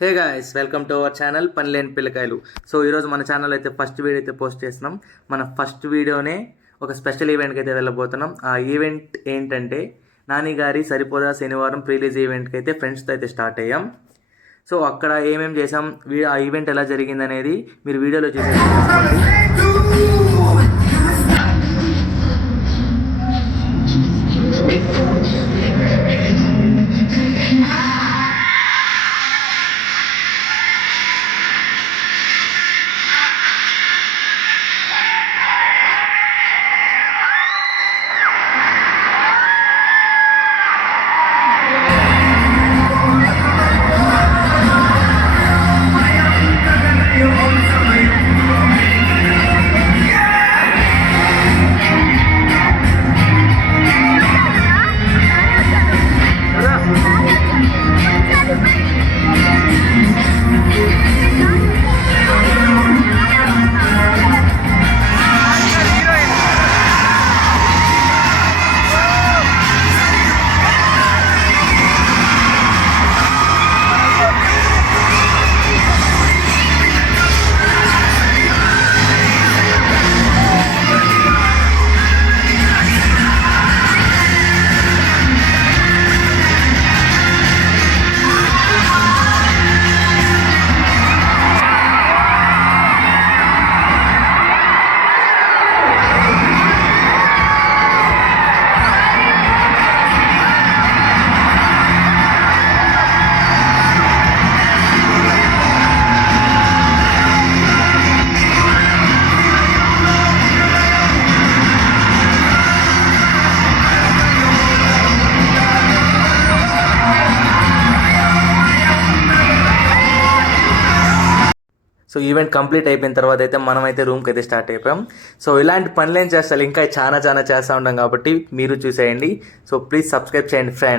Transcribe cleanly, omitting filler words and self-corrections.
Hey guys, welcome to our channel పనిలేని పిల్లకాయలు. So ఈరోజు మన ఛానల్ అయితే ఫస్ట్ వీడియో అయితే పోస్ట్ చేస్తున్నాం. మన ఫస్ట్ వీడియోనే ఒక స్పెషల్ ఈవెంట్కి అయితే వెళ్ళబోతున్నాం. ఆ ఈవెంట్ ఏంటంటే నాని గారి సరిపోదా శనివారం ప్రీలీజ్ ఈవెంట్కి అయితే ఫ్రెండ్స్తో అయితే స్టార్ట్ అయ్యాం. సో అక్కడ ఏమేమి చేసాం, ఆ ఈవెంట్ ఎలా జరిగింది అనేది మీరు వీడియోలో చూసేసి సో ఈవెంట్ కంప్లీట్ అయిపోయిన తర్వాత అయితే మనమైతే రూమ్కి అయితే స్టార్ట్ అయిపోయాం. సో ఇలాంటి పనులేం చేస్తారు, ఇంకా చాలా చేస్తూ ఉంటాం కాబట్టి మీరు చూసేయండి. సో ప్లీజ్ సబ్స్క్రైబ్ చేయండి ఫ్రెండ్.